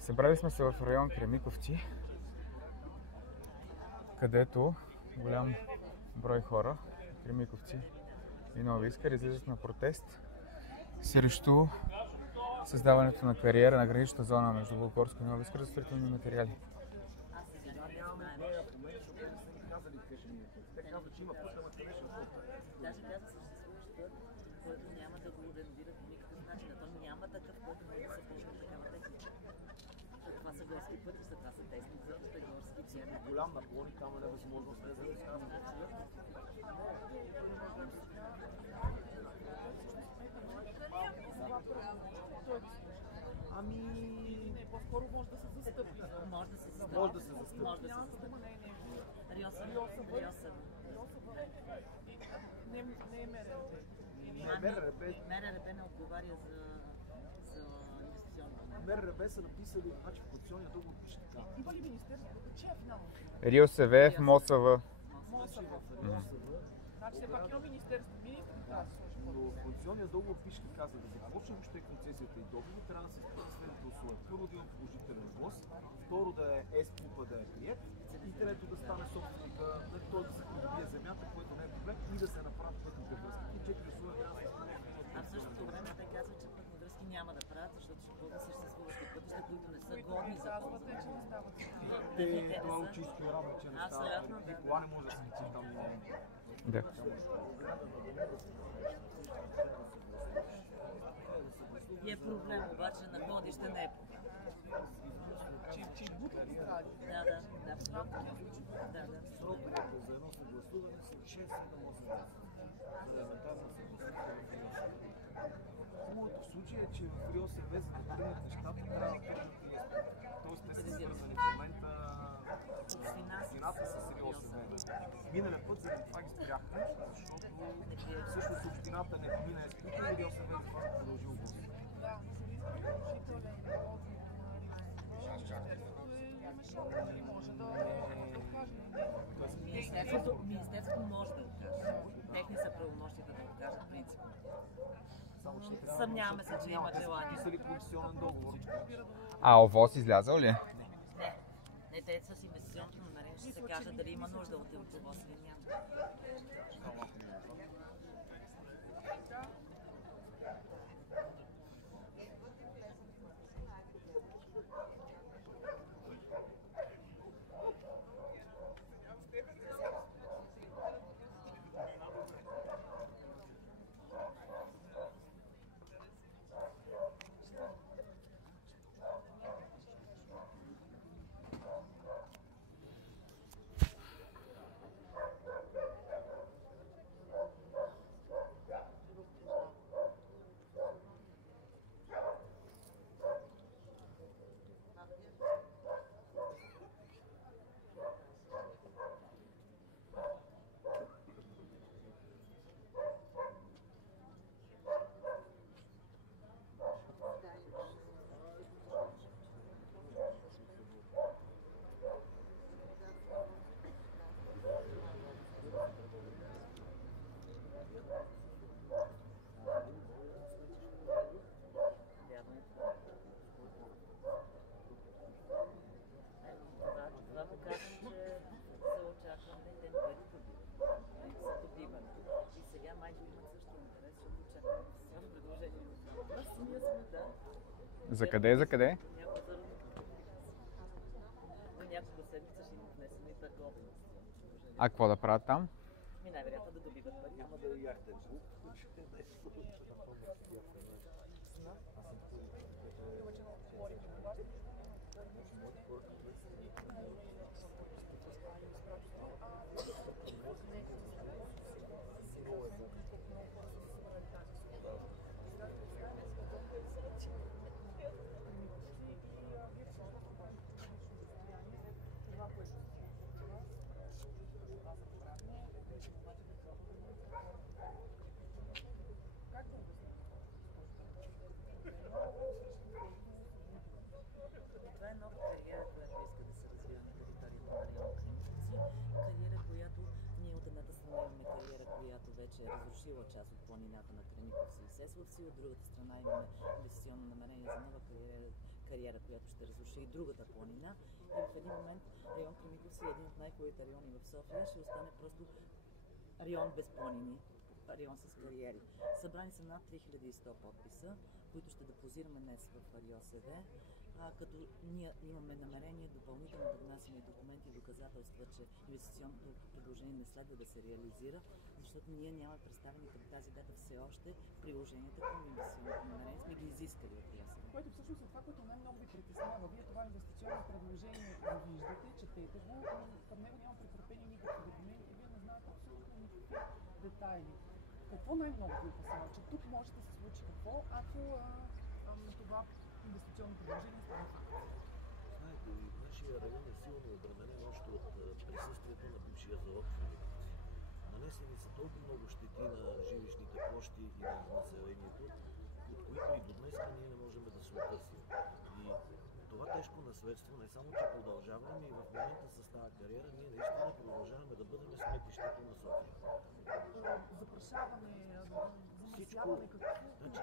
Събрали сме се в район Кремиковци, където голям брой хора, Кремиковци и Нови Искър, излизат на протест срещу създаването на кариера на граничната зона между Белогорско и Нови Искър за строителни материали. Даже каза съществуваща, който няма да го реновира по никакъв начин. А то няма такъв, който може да се ползва такава техника. Това са горски пътища, това са тесни пътища, горски цели. Голям наклон и там е невъзможно да се Ами, по-скоро може да се застъпи. Може да се застъпи. Може да се застъпи. Може да се застъпи. Риосън. Не е МРРБ. МРРБ не отговаря за инвестиционното. МРРБ са написали, значи в коалиционния договор пише така. Има ли министерството? Чия финално? РИОСВ, МОСВ. Значи все пак има министерство. Министър трябва да сложи. Но в коалиционния договор пише така, за да започне въобще концесията и договор, трябва да се изпълнят следните условия. Първо да има положителен глас, второ да е ЕСПУПа да е прият и трето да стане собственика, той да се придобие земята, което не е проблем, и да се направят пътните връзки. И 4 условия трябва да се изпълнят. А в същото време те казват, че пътни връзки няма да правят, защото ще бъдат съществуващи пътища, които не са годни за ползване. Казвате, че не стават. Това е чисто равно, че не става. И кола не може да се лечи там. Да. И е проблем, обаче на ходище не е проблем. Че бутат прави. Да, абсолютно. Да. Сроковете за едно съгласуване са 6 на 8 месеца. За елементарна съгласуване. Хубавото в случая е, че в РИОСВ, за да тръгнат нещата, трябва да тръгнат и Тоест те са свързани в момента общината с РИОСВ. Миналия път заради това ги спряхме, защото всъщност общината не помина ЕСПУ и РИОСВ за това се продължило го. Да, задължителен не може да откаже. Министерството може да откаже. Техни са правомощите да откажат принципно. Съмняваме се, че имат желание. Писали концесионен договор. А ОВОС излязъл ли? Не, те с инвестиционното намерение ще се каже дали има нужда от ОВОС или няма. За къде? Няколко седмица ще има внесено и търгове. А какво да правят там? Най-вероятно да добиват пари. Няма да е яхтен клуб. Вече е разрушила част от планината на Кремиковци и Сесловци. От другата страна имаме инвестиционно намерение за нова кариера, която ще разруши и другата планина. И в един момент район Кремиковци е един от най-хубавите райони в София, ще остане просто район без планини, район с кариери. Събрани са над 3100 подписа, които ще депозираме днес в РИОСВ, като ние имаме намерение допълнително да внасяме документи и доказателства, че инвестиционното предложение не следва да се реализира, защото ние нямаме представени към тази дата все още приложенията към инвестиционното намерение, сме ги изискали от РИОСВ. Което всъщност е това, което най-много ви притеснява. Вие това инвестиционно предложение го виждате, четете го, но към него няма прикрепени никакви документи, вие не знаете абсолютно никакви детайли. Какво най-много ви опасява? Че тук може да се случи какво, ако това инвестиционно предложение стане факт? Знаете, нашия район е силно обременен още от присъствието на бившия завод в Кремиковци. Нанесени са толкова много щети на жилищните площи и на населението, от които и до днес ние не можем да се отърсим. И това тежко наследство не само, че продължава, ами и в момента с тази кариера ние наистина продължаваме да бъдем сметището на София. Запрашаване, Всичко, замърсяване, значи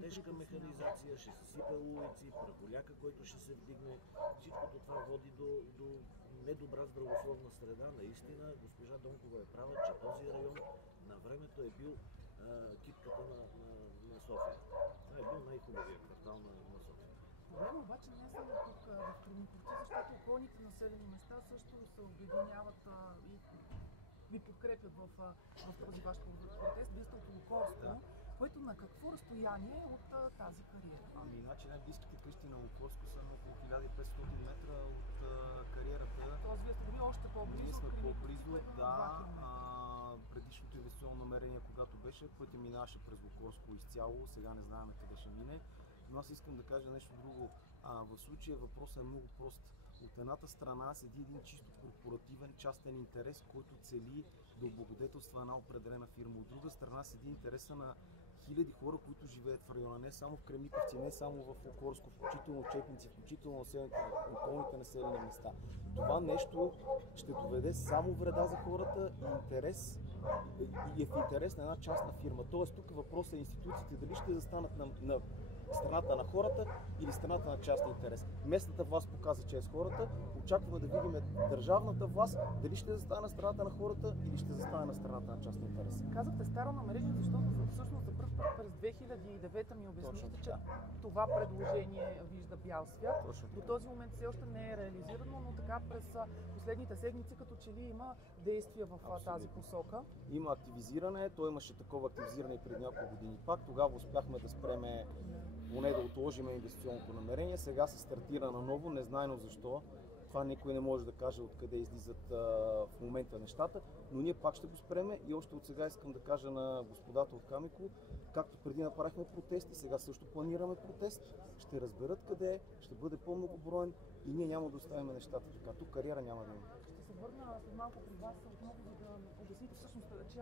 тежка механизация, ще се сипе улици, прахоляка, който ще се вдигне. Всичкото това води до недобра здравословна среда. Наистина, госпожа Донкова е права, че този район на времето е бил китката на София. Това е бил най-хубавият квартал на София. Проблема обаче не е само тук в Кремиковци, защото околните населени места също се обединяват и ви подкрепят в този ваш протест. Вие сте от Лукорско, което на какво разстояние от тази кариера? Ами, значи най-близките къщи на Лукорско са на около 1500 метра от кариерата. Тоест вие сте дори още по-близо. Ние сме от по-близо, Кремиковци, да. Предишното инвестиционно намерение, когато беше, пътя минаваше през Лукорско изцяло, сега не знаем къде ще мине. Но аз искам да кажа нещо друго. В случая въпросът е много прост. От едната страна седи един чисто корпоративен частен интерес, който цели да облагодетелства една определена фирма. От друга страна седи интереса на хиляди хора, които живеят в района, не само в Кремиковци, не само в Лукорско, включително Чепници, включително околните населени места. Това нещо ще доведе само вреда за хората и интерес, и е в интерес на една частна фирма. Тоест тук въпросът е институциите дали ще застанат на страната на хората или страната на частния интерес. Местната власт показа, че е с хората. Очакваме да видим държавната власт дали ще застане на страната на хората или ще застане на страната на частния интерес. Казахте старо намерение, защото всъщност за първ път през 2009 ми обяснихте, че това предложение вижда бял свят. До този момент все още не е реализирано, но така през последните седмици като че ли има действия в тази посока. Има активизиране, то имаше такова активизиране и преди няколко години пак. Тогава успяхме да спреме, поне да отложим инвестиционното намерение. Сега се стартира наново, незнайно защо. Това никой не може да каже откъде излизат в момента нещата, но ние пак ще го спреме и още от сега искам да кажа на господата от Камико, както преди направихме протести, сега също планираме протест, ще разберат къде е, ще бъде по-многоброен и ние няма да оставим нещата така. Тук кариера няма да има. Ще се върна след малко при вас отново, за да обясните всъщност, че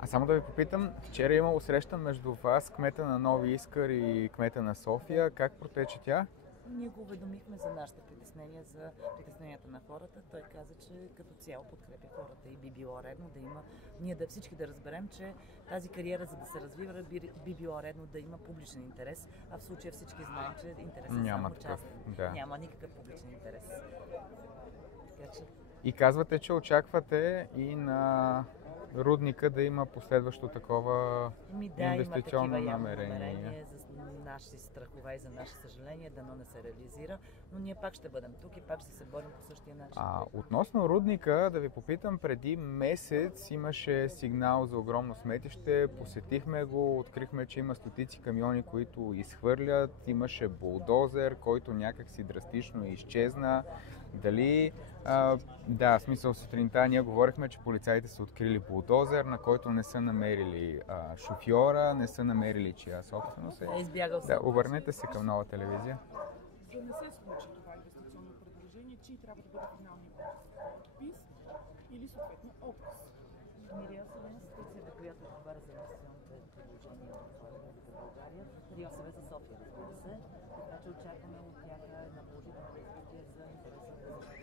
А само да ви попитам, вчера е имало среща между вас, кмета на Нови Искър и кмета на София. Как протече тя? Ние го уведомихме за нашите притеснения, за притесненията на хората. Той каза, че като цяло подкрепя хората и би било редно да има, ние да всички да разберем, че тази кариера, за да се развива, би било редно да има публичен интерес, а в случая всички знаем, че интересът е само частен. Да. Няма никакъв публичен интерес. Така че... И казвате, че очаквате и на рудника да има последващо такова инвестиционно намерение. За наши страхове и за наше съжаление, дано не се реализира, но ние пак ще бъдем тук и пак ще се борим по същия начин. Относно рудника, да ви попитам, преди месец имаше сигнал за огромно сметище, посетихме го, открихме, че има стотици камиони, които изхвърлят, имаше булдозер, който някак си драстично изчезна. Дали... да, в смисъл сутринта ние говорихме, че полицаите са открили булдозер, на който не са намерили шофьора, не са намерили чия собственост е. Да, обърнете се към Нова телевизия. За да не се случи това инвестиционно предложение, че трябва да бъде финалният подпис или съответно отказ. РИОСВ е институцията, която отговаря за инвестиционните предложения в Република България. РИОСВ за София, разбира се. Така че очакваме от тях една положителна развитие за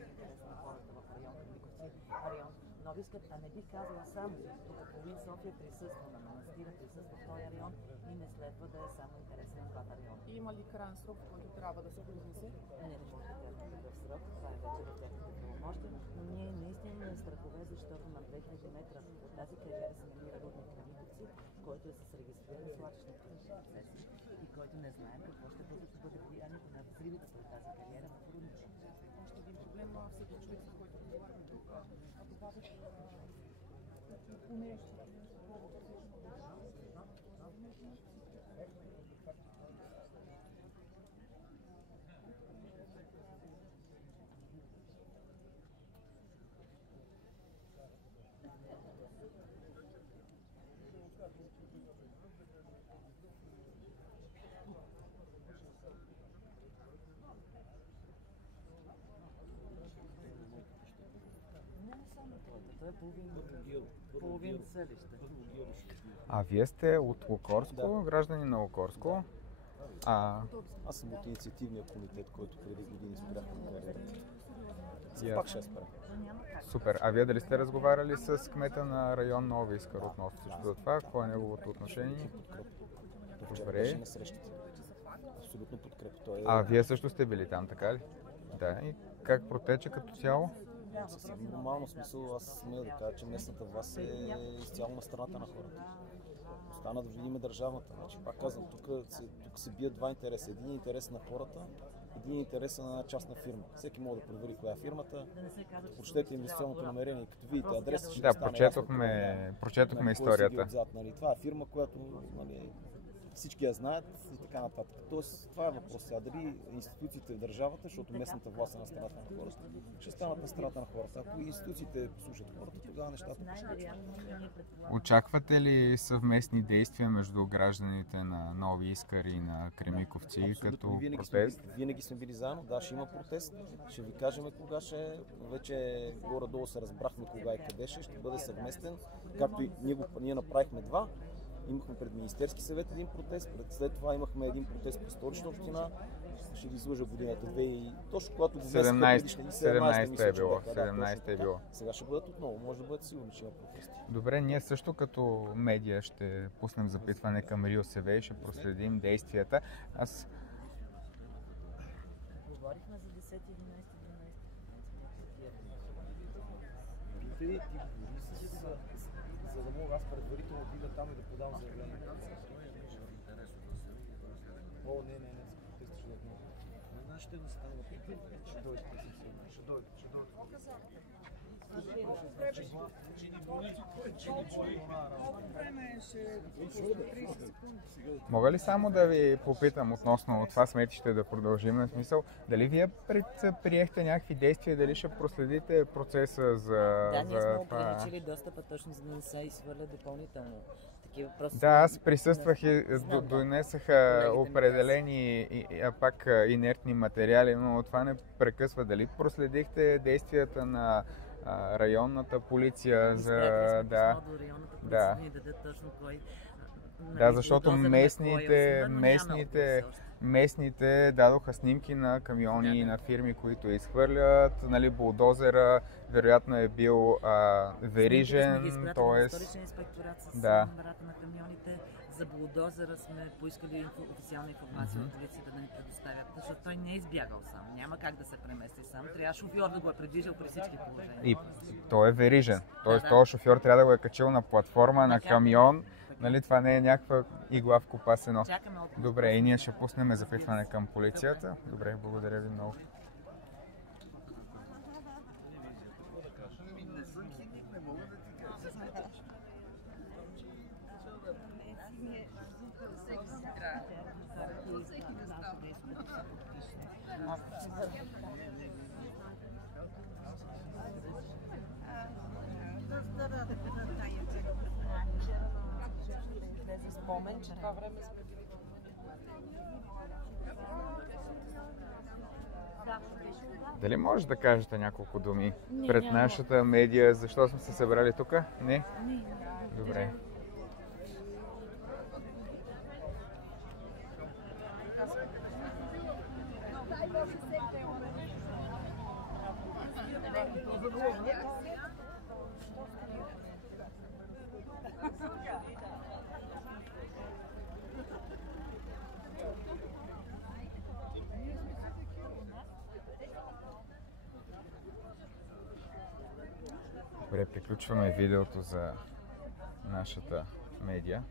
интерес на хората в район Кремиковци, район Нови Искър. А не бих казала само, тук половин София присъства на манастира, присъства в този район и следва да е само интересен на двата района. И има ли крайен срок, в който трябва да се произнесе? Не може да кажем такъв срок, това е вече в техните правомощия, но ние наистина имаме страхове, защото на 2000 метра от тази кариера се намира рудник Кремиковци, който е с регистриран свлачищни процеси и който не знаем какво ще бъде влиянието на взривите пред тази кариера в рудника. Още един проблем, всеки човек, с който разговаряме тук, а добавиш по нещо. Това е половин селище. А вие сте от Лукорско, граждани на Лукорско. Аз съм от инициативния комитет, който преди години спрях на кариерата. Yes. Пак ще спря. Супер. А вие дали сте разговаряли с кмета на район Нови Искър относно всичко това? Какво е неговото отношение? Вчера Добре. беше на срещата. Абсолютно подкрепа. Той е Вие също сте били там, така ли? Да. И как протече като цяло? съвсем нормално смисъл. Аз смея да кажа, че местната власт е изцяло на страната на хората. Остана да видим държавната. Значи, пак казвам, тук се бият два интереса. Един интерес на хората, един интерес на частна фирма. Всеки може да провери коя е фирмата. Прочетете инвестиционното намерение, като видите адреса, ще Да, стане прочетохме кой историята. седи отзад, нали. Това е фирма, която всички я знаят и така нататък. Тоест, това е въпрос сега. Дали институциите в държавата, защото местната власт е на страната на хората, ще станат на страната на хората. Ако институциите послушат хората, тогава нещата ще. Очаквате ли съвместни действия между гражданите на Нови Искър и на Кремиковци като протест? Винаги сме били заедно. Да, ще има протест. Ще ви кажем кога ще е. Вече горе-долу се разбрахме кога и къде ще бъде съвместен. Както и ние направихме два. Имахме пред Министерски съвет един протест, след това имахме един протест пред Столична община. Ще ви излъжа годината. Точно когато го внесаха 17 е било. 17 е било. Сега ще бъдат отново. Може да бъдете сигурни, че има протести. Добре, ние също като медия ще пуснем запитване към РИОСВ и ще проследим действията. Говорихме за 10, 11, 12, Ти говори за да мога аз предварително отида там и да подам заявление. О, не, протести ще дойдат много. Ще да стане ще дойдат. Мога ли само да ви попитам относно това сметище да продължим на смисъл? Дали вие предприехте някакви действия, дали ще проследите процеса за да, ние сме това? ограничили достъпа точно за да не се изхвърля допълнително. Да, аз присъствах и донесаха определени пак инертни материали, но това не прекъсва. Дали проследихте действията на районната полиция за да ни дадат точно кой. Да, защото местните дадоха снимки на камиони и на фирми, които изхвърлят. Нали, булдозера вероятно е бил верижен, т.е. Столичен инспекторат с номерата на камионите. За булдозера сме поискали официална информация от полицията да ни предоставят, защото той не е избягал сам. Няма как да се премести сам. Трябва шофьор да го е предвижил при всички положения. И той е верижен. Т.е. този шофьор трябва да го е качил на платформа, на камион. Нали, това не е някаква игла в копасено. Добре, и ние ще пуснем запитване към полицията. Добре, благодаря ви много. Спомен, че това време сме били. Дали може да кажете няколко думи пред нашата медия, защо сме се събрали тук? Не? Добре. Добре, приключваме видеото за нашата медия.